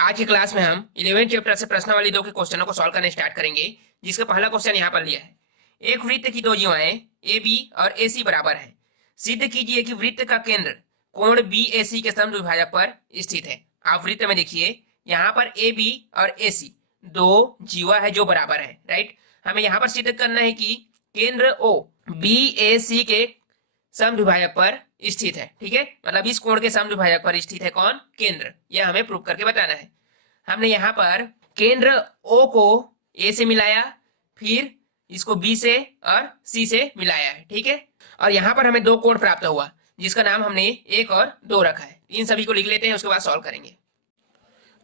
आज की क्लास में हम 11 चैप्टर से प्रश्नावली 2 के क्वेश्चनों को सॉल्व करने स्टार्ट करेंगे। जिसका पहला क्वेश्चन यहाँ पर लिया है। एक वृत्त की दो जीवाएं ए बी और ए सी बराबर हैं। सिद्ध कीजिए कि वृत्त का केंद्र कोण बी ए सी के समद्विभाजक पर स्थित है। आप वृत्त में देखिए, यहाँ पर ए बी और ए सी दो जीवा है जो बराबर है, राइट। हमें यहाँ पर सिद्ध करना है कि केंद्र ओ बी ए सी के समद्विभाजक पर स्थित है, ठीक है। मतलब इस कोण के समद्विभाजक पर स्थित है कौन? केंद्र। यह हमें प्रूव करके बताना है। हमने यहाँ पर केंद्र ओ को ए से मिलाया, फिर इसको बी से और सी से मिलाया है, ठीक है। और यहाँ पर हमें दो कोण प्राप्त हुआ जिसका नाम हमने 1 और 2 रखा है। इन सभी को लिख लेते हैं, उसके बाद सॉल्व करेंगे।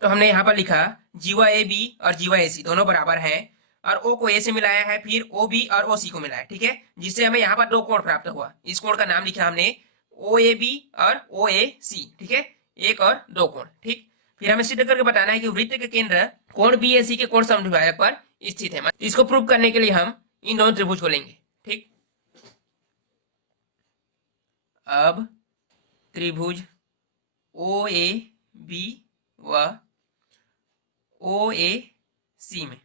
तो हमने यहाँ पर लिखा जीवा ए बी और जीवा ए सी दोनों बराबर हैं और ओ को ए से मिलाया है, फिर ओ बी और ओ सी को मिलाया, ठीक है। जिससे हमें यहाँ पर दो कोण प्राप्त हुआ। इस कोण का नाम लिखा हमने ओ ए बी और ओ ए सी, ठीक है। 1 और 2 कोण, ठीक। फिर हमें सिद्ध करके बताना है कि वृत्त के केंद्र कोण बी ए सी के कोण समद्विभाजक पर स्थित है। इसको प्रूव करने के लिए हम इन दोनों त्रिभुज को लेंगे, ठीक। अब त्रिभुज ओ ए बी व ओ ए सी में,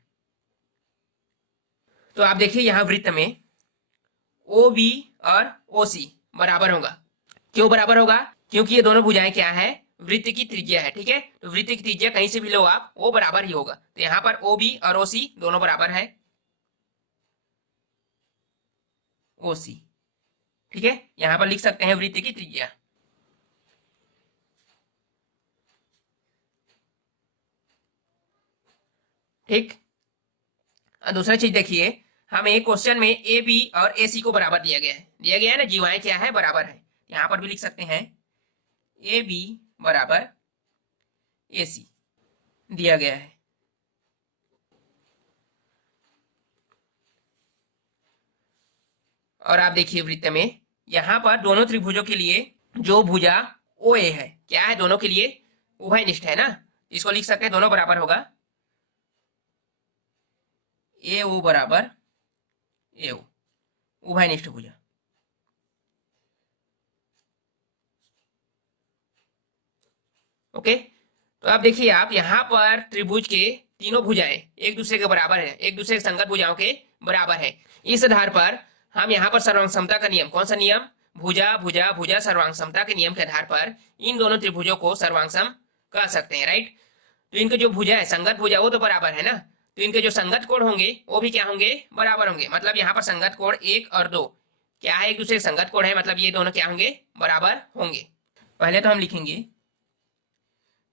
तो आप देखिए यहाँ वृत्त में ओ बी और ओ सी बराबर होगा। क्यों बराबर होगा? क्योंकि ये दोनों भुजाएं क्या है? वृत्त की त्रिज्या है, ठीक है। तो वृत्त की त्रिज्या कहीं से भी लो आप, वो बराबर ही होगा। तो यहाँ पर ओ बी और ओ सी दोनों बराबर है, ओ सी, ठीक है। यहाँ पर लिख सकते हैं वृत्त की त्रिज्या। ठीक। दूसरा चीज देखिए, हमें क्वेश्चन में ए बी और ए सी को बराबर दिया गया है। दिया गया है ना, जीवाएं क्या है? बराबर है। यहाँ पर भी लिख सकते हैं ए बी बराबर ए सी दिया गया है। और आप देखिए वृत्त में यहाँ पर दोनों त्रिभुजों के लिए जो भुजा ओ ए है, क्या है? दोनों के लिए उभयनिष्ठ है ना। इसको लिख सकते हैं दोनों बराबर होगा, ए ओ बराबर ए ओ, उभयनिष्ठ भुजा। ओके। तो अब देखिए, आप यहाँ पर त्रिभुज के तीनों भुजाएं एक दूसरे के बराबर है, एक दूसरे के संगत भुजाओं के बराबर है। इस आधार पर हम यहाँ पर सर्वांग समता का नियम, कौन सा नियम? भुजा भुजा भुजा सर्वांग समता के नियम के आधार पर इन दोनों त्रिभुजों को सर्वांग सम कह सकते हैं, राइट। तो इनके जो भुजा है, संगत भुजा, वो तो बराबर है ना। तो इनके जो संगत कोण होंगे वो भी क्या होंगे? बराबर होंगे। मतलब यहाँ पर संगत कोण 1 और 2 क्या है? एक दूसरे के संगत कोण है, मतलब ये दोनों क्या होंगे? बराबर होंगे। पहले तो हम लिखेंगे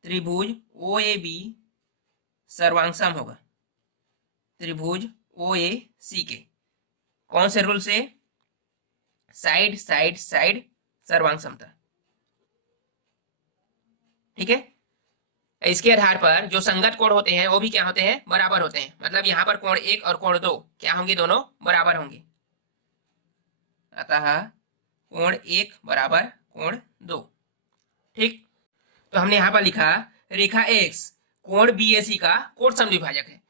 त्रिभुज ओ ए बी सर्वांग सम होगा त्रिभुज ओ ए सी के, कौन से रूल से? साइड साइड साइड सर्वांग समता, ठीक है। इसके आधार पर जो संगत कोण होते हैं वो भी क्या होते हैं? बराबर होते हैं। मतलब यहाँ पर कोण 1 और कोण 2 क्या होंगे? दोनों बराबर होंगे। अतः कोण 1 बराबर कोण 2, ठीक। तो हमने यहाँ पर लिखा रेखा एक्स कोण बी ए सी का कोण समद्विभाजक है।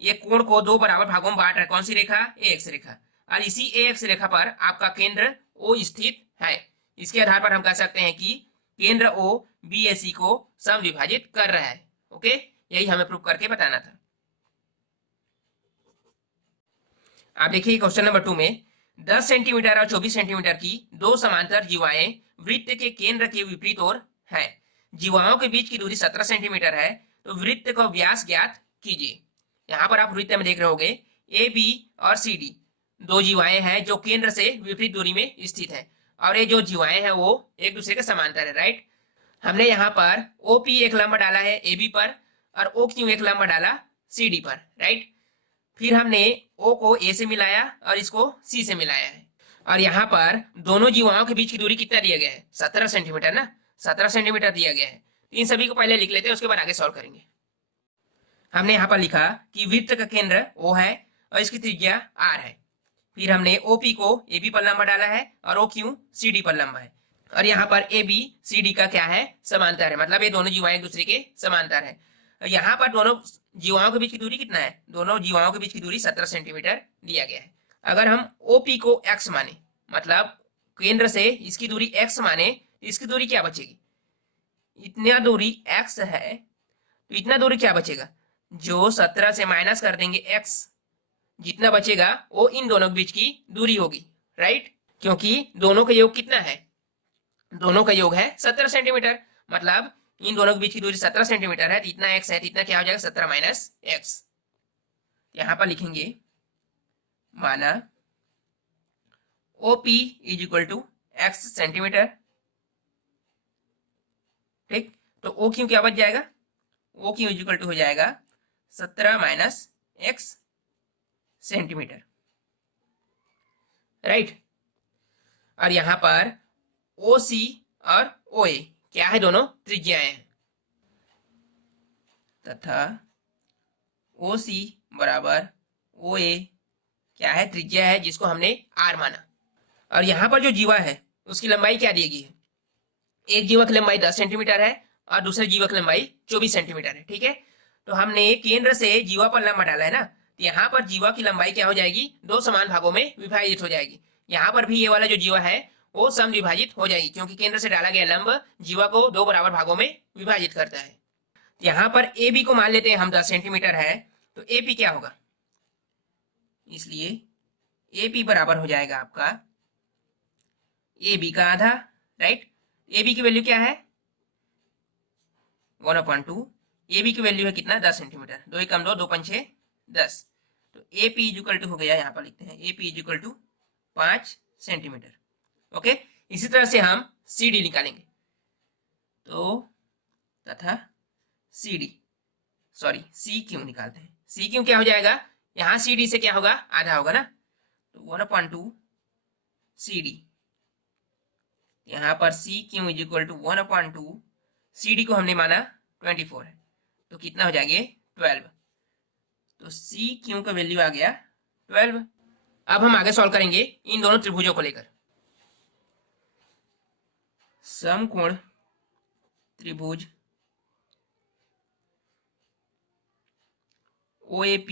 ये कोण को दो बराबर भागों में बांट रहा है। कौन सी रेखा? एक्स रेखा। और इसी एक्स रेखा पर आपका केंद्र ओ स्थित है। इसके आधार पर हम कह सकते हैं कि केंद्र ओ बी ए सी को समद्विभाजित कर रहा है। ओके, यही हमें प्रूव करके बताना था। आप देखिए क्वेश्चन नंबर 2 में 10 सेंटीमीटर और 24 सेंटीमीटर की दो समांतर जीवाएं वृत्त के केंद्र के विपरीत ओर है। जीवाओं के बीच की दूरी 17 सेंटीमीटर है। तो वृत्त का व्यास ज्ञात कीजिए। यहाँ पर आप वृत्त में देख रहे होंगे ए बी और सी डी दो जीवाएं हैं जो केंद्र से विपरीत दूरी में स्थित है। और ये जो जीवाएं हैं वो एक दूसरे के समांतर है, राइट। हमने यहाँ पर ओ पी एक लंब डाला है ए बी पर और ओ क्यू एक लंब डाला सी डी पर, राइट। फिर हमने ओ को ए से मिलाया और इसको सी से मिलाया है। और यहाँ पर दोनों जीवाओं के बीच की दूरी कितना दिया गया है? 17 सेंटीमीटर ना, 17 सेंटीमीटर दिया गया है। इन सभी को पहले लिख लेते हैं, उसके बाद आगे सॉल्व करेंगे। हमने यहाँ पर लिखा कि वृत्त का केंद्र ओ है और इसकी त्रिज्या आर है। फिर हमने ओपी को ए बी पर लंबा डाला है और ओ क्यू सी डी पर लंबा है। और यहाँ पर ए बी सी डी का क्या है? समांतर है। मतलब ये दोनों जीवाएं एक दूसरे के समांतर है। यहाँ पर दोनों जीवाओं के बीच की दूरी कितना है? दोनों जीवाओं के बीच की दूरी 17 सेंटीमीटर दिया गया है। अगर हम ओपी को एक्स माने, मतलब केंद्र से इसकी दूरी एक्स माने, इसकी दूरी क्या बचेगी? इतना दूरी एक्स है तो इतना दूरी क्या बचेगा, जो 17 से माइनस कर देंगे x, जितना बचेगा वो इन दोनों के बीच की दूरी होगी, राइट। क्योंकि दोनों का योग कितना है, दोनों का योग है 17 सेंटीमीटर, मतलब इन दोनों के बीच की दूरी 17 सेंटीमीटर है, तो इतना x है, तो इतना क्या हो जाएगा 17 माइनस एक्स। यहां पर लिखेंगे माना OP is equal to x centimetre, ठीक। तो ओ क्यू क्या बच जाएगा, O Q is equal to हो जाएगा 17 माइनस एक्स सेंटीमीटर, राइट। और यहां पर ओ सी और ओ ए क्या है, दोनों त्रिज्याएं हैं, तथा ओ सी बराबर ओ ए क्या है, त्रिज्या है, जिसको हमने आर माना। और यहां पर जो जीवा है उसकी लंबाई क्या दी गई है, एक जीवा की लंबाई 10 सेंटीमीटर है और दूसरे जीवा की लंबाई 24 सेंटीमीटर है, ठीक है। तो हमने केंद्र से जीवा पर लंबा डाला है ना, तो यहाँ पर जीवा की लंबाई क्या हो जाएगी, दो समान भागों में विभाजित हो जाएगी। यहाँ पर भी ये वाला जो जीवा है वो सम विभाजित हो जाएगी, क्योंकि केंद्र से डाला गया लंब जीवा को दो बराबर भागों में विभाजित करता है। यहाँ पर ए बी को मान लेते हैं हम 10 सेंटीमीटर है, तो ए पी क्या होगा, इसलिए ए पी बराबर हो जाएगा आपका ए बी का आधा, राइट। ए बी की वैल्यू क्या है 1/2, ए बी की वैल्यू है कितना 10 सेंटीमीटर, दो ही कम दो, दो पंचे 10, तो A P is equal to हो गया, यहाँ पर लिखते हैं A P is equal to 5 centimetre, okay. इसी तरह से हम सी डी निकालेंगे, तो तथा C D sorry C Q निकालते हैं, सी क्यू क्या हो जाएगा, यहाँ सी डी से क्या होगा आधा होगा ना, तो 1/2 सी डी, यहाँ पर C Q is equal to 1/2, C D को हमने माना 24 है, तो कितना हो जाएंगे 12, तो सी क्यू का वैल्यू आ गया 12। अब हम आगे सॉल्व करेंगे इन दोनों त्रिभुजों को लेकर। समकोण त्रिभुज OAP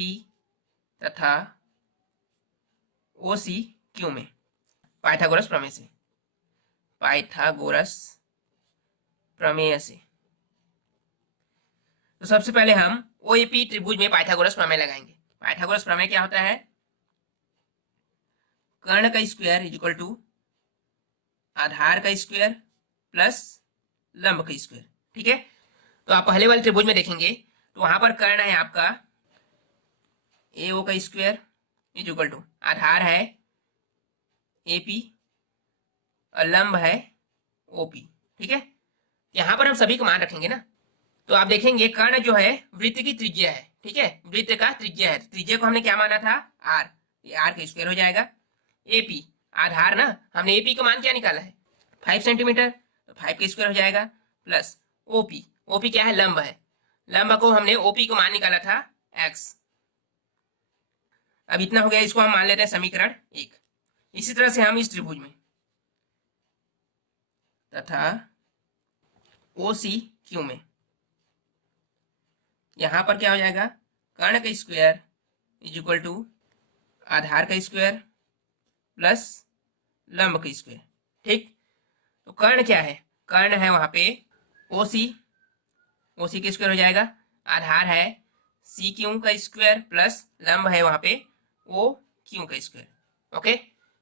तथा OCQ में पाइथागोरस प्रमेय से, पाइथागोरस प्रमेय से, तो सबसे पहले हम OAP त्रिभुज में पाइथागोरस प्रमेय लगाएंगे। पाइथागोरस प्रमेय क्या होता है, कर्ण का स्क्वायर इज इक्वल टू आधार का स्क्वायर प्लस लंब का स्क्वायर, ठीक है। तो आप पहले वाले त्रिभुज में देखेंगे तो वहां पर कर्ण है आपका AO का स्क्वायर इज इक्वल टू आधार है AP और लंब है OP, ठीक है। यहां पर हम सभी को मान रखेंगे ना, तो आप देखेंगे कर्ण जो है वृत्त की त्रिज्या है, ठीक है, वृत्त का त्रिज्या है, त्रिज्या को हमने क्या माना था R, ये R का स्क्वायर हो जाएगा। AP आधार ना, हमने AP का मान क्या निकाला है 5 सेंटीमीटर, तो 5 का स्क्वायर हो जाएगा, प्लस OP, OP क्या है लंब है, लंब को हमने OP को मान निकाला था X। अब इतना हो गया, इसको हम मान लेते हैं समीकरण 1। इसी तरह से हम इस त्रिभुज में तथा OCQ में, यहां पर क्या हो जाएगा कर्ण का स्क्वायर इज इक्वल टू आधार का स्क्वायर प्लस लंब का स्क्वायर, ठीक। तो कर्ण क्या है, कर्ण है वहां पे OC, OC का स्क्वायर हो जाएगा, आधार है CQ का स्क्वायर प्लस लंब है वहां पे OQ का स्क्वायर, ओके।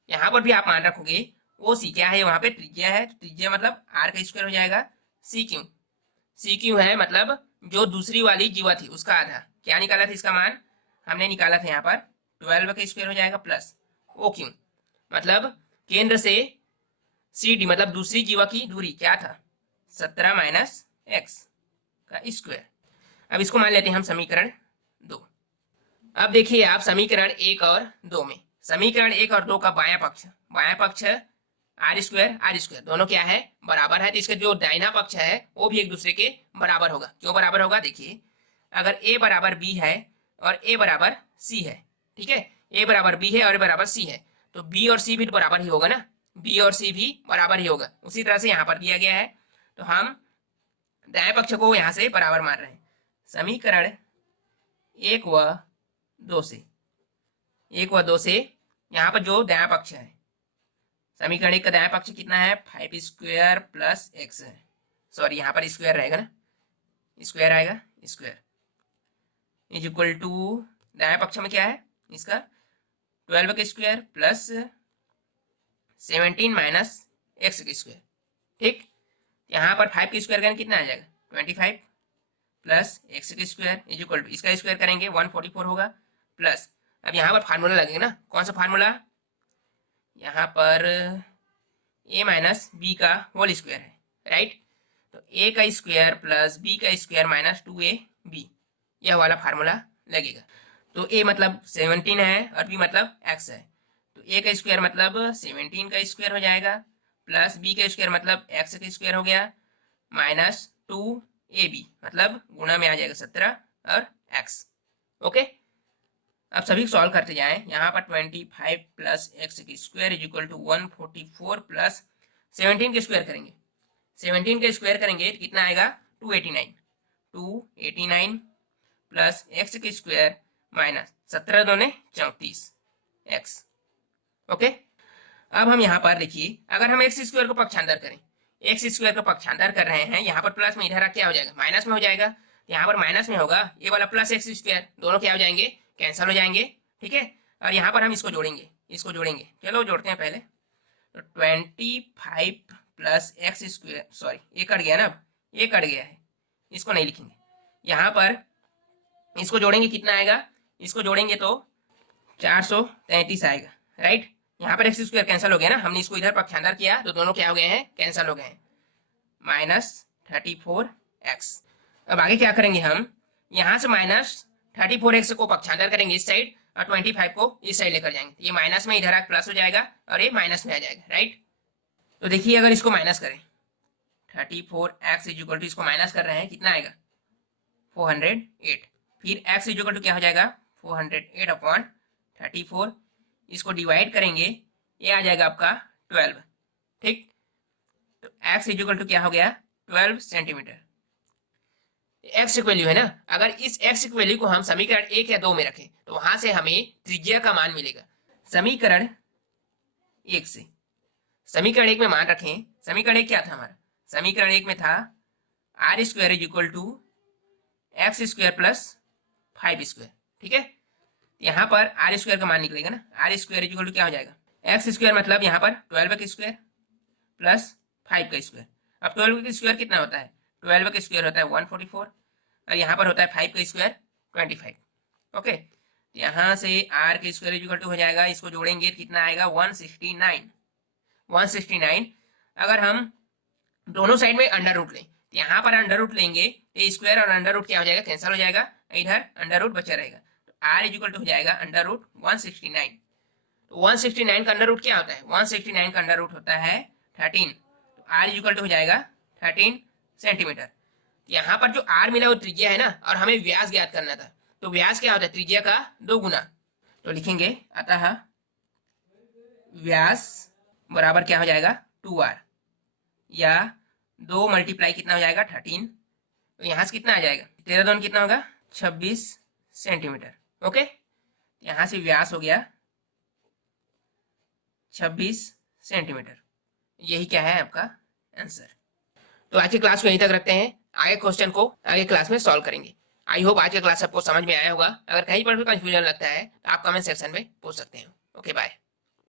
यहां पर भी आप मान रखोगे OC क्या है, वहां पे त्रिज्या है, तो त्रिज्या मतलब R का स्क्वायर हो जाएगा, CQ, CQ है मतलब जो दूसरी वाली जीवा थी उसका आधा, क्या निकाला था इसका मान, हमने निकाला था यहाँ पर 12 का स्क्वायर हो जाएगा, प्लस OQ मतलब केंद्र से CD मतलब दूसरी जीवा की दूरी क्या था 17 माइनस एक्स का स्क्वायर। अब इसको मान लेते हैं हम समीकरण 2। अब देखिए आप समीकरण 1 और 2 में, समीकरण 1 और 2 का बायां पक्ष आर स्क्वायर दोनों क्या है बराबर है, तो इसका जो दाहिना पक्ष है वो भी एक दूसरे के बराबर होगा। क्यों बराबर होगा, देखिए अगर a बराबर b है और a बराबर c है, ठीक है, a बराबर b है और a बराबर c है, तो b और c भी बराबर ही होगा ना, b और c भी बराबर ही होगा। उसी तरह से यहाँ पर दिया गया है, तो हम दाएं पक्ष को यहाँ से बराबर मान रहे हैं। समीकरण 1 व 2 से, 1 व 2 से यहाँ पर जो दायां पक्ष है, समीकरण 1 का दायां पक्ष कितना है 5 स्क्वायर प्लस एक्स है, सॉरी यहाँ पर स्क्वायर रहेगा ना, स्क्वायर आएगा, स्क्वायर इज इक्वल टू दाएं पक्ष में क्या है इसका 12 का स्क्वायर प्लस 17 माइनस एक्स का स्क्वायर। ठीक, यहाँ पर 5 का स्क्वायर करेंगे कितना आ जाएगा 25 प्लस एक्स का स्क्वायर इज इक्वल टू इसका स्क्वायर करेंगे 144 होगा प्लस अब यहाँ पर फार्मूला लगेगा ना, कौन सा फार्मूला, यहाँ पर a माइनस बी का होल स्क्वायर है राइट, तो a का स्क्वायर प्लस b का स्क्वायर माइनस 2ab यह वाला फार्मूला लगेगा। तो a मतलब 17 है और b मतलब x है, तो a का स्क्वायर मतलब 17 का स्क्वायर हो जाएगा प्लस b का स्क्वायर मतलब x का स्क्वायर हो गया माइनस 2ab मतलब गुणा में आ जाएगा 17 और x। ओके, अब सभी सॉल्व करते जाएं। यहाँ पर 25 प्लस एक्स की square is equal to 144 plus 17 के स्क्वायर करेंगे, 17 के स्क्वायर करेंगे तो कितना आएगा 289 प्लस एक्स के स्क्वायर माइनस 17 दूने 34 एक्स। ओके, अब हम यहाँ पर देखिए अगर हम एक्स स्क्वायर को पक्षांतर करें, एक्स स्क्वायर को पक्षांतर कर रहे हैं, यहाँ पर प्लस में इधर क्या हो जाएगा माइनस में हो जाएगा, यहाँ पर माइनस में होगा ये वाला प्लस एक्स स्क्वायर दोनों क्या हो जाएंगे कैंसिल हो जाएंगे। ठीक है, और यहाँ पर हम इसको जोड़ेंगे, चलो जोड़ते हैं पहले। तो 25 प्लस एक्स स्क्वायर, सॉरी ये कट गया ना, अब ये कट गया है इसको नहीं लिखेंगे, यहाँ पर इसको जोड़ेंगे कितना आएगा, इसको जोड़ेंगे तो 433 आएगा राइट, यहाँ पर एक्स स्क्वायर कैंसिल हो गया ना, हमने इसको इधर पक्षांतर किया तो दोनों क्या हो गए हैं कैंसिल हो गए हैं माइनस 34x। अब आगे क्या करेंगे हम, यहाँ से माइनस 34x को पक्षांतर करेंगे इस साइड और 25 को इस साइड लेकर जाएंगे, ये माइनस में इधर प्लस हो जाएगा और ये माइनस में आ जाएगा राइट। तो देखिए अगर इसको माइनस करें 34x इज इक्वल टू इसको माइनस कर रहे हैं कितना आएगा 408, फिर x इज इक्वल टू क्या हो जाएगा 408 अपॉन 34, इसको डिवाइड करेंगे ये आ जाएगा आपका 12। ठीक, तो x इज इक्वल टू क्या हो गया 12 सेंटीमीटर। एक्स की वैल्यू है ना, अगर इस एक्स की वैल्यू को हम समीकरण 1 या 2 में रखें तो वहां से हमें त्रिज्या का मान मिलेगा। समीकरण 1 से समीकरण 1 में मान रखें, समीकरण 1 क्या था हमारा, समीकरण 1 में था R square is equal to x square plus 5 square. ठीक है, यहाँ पर आर स्क्वायर का मान निकलेगा ना, R square is equal to क्या हो जाएगा एक्स स्क्वायर मतलब यहाँ पर 12 का स्क्वायर प्लस 5 का स्क्वायर। अब 12 का स्क्वायर कितना होता है, 12 का स्क्वायर होता है 144 और यहाँ पर होता है 5 का स्क्वायर 25। ओके, यहाँ से आर का स्क्वायर इक्वल टू हो जाएगा, इसको जोड़ेंगे कितना आएगा 169। अगर हम दोनों साइड में अंडर रूट लें, यहाँ पर अंडर रूट लेंगे तो स्क्वायर और अंडर रूट क्या हो जाएगा कैंसिल हो जाएगा, इधर अंडर रूट बचा रहेगा, तो आर इक्वल टू हो जाएगा अंडर रूट 169। तो 169 का अंडर रूट क्या होता है, 169 का अंडर रूट होता है 13, तो आर इक्वल टू हो जाएगा 13 सेंटीमीटर। यहाँ पर जो आर मिला वो त्रिज्या है ना, और हमें व्यास ज्ञात करना था, तो व्यास क्या होता है त्रिज्या का 2 गुना, तो लिखेंगे अतः व्यास बराबर क्या हो जाएगा 2r, या 2 मल्टीप्लाई कितना हो जाएगा 13, तो यहाँ से कितना आ जाएगा 13 दूनी कितना होगा 26 सेंटीमीटर। ओके, यहाँ से व्यास हो गया 26 सेंटीमीटर, यही क्या है आपका आंसर। तो आज की क्लास को यहीं तक रखते हैं, आगे क्वेश्चन को आगे क्लास में सॉल्व करेंगे। आई होप आज का क्लास आपको समझ में आया होगा, अगर कहीं पर भी कंफ्यूजन लगता है तो आप कमेंट सेक्शन में पूछ सकते हैं। Okay bye.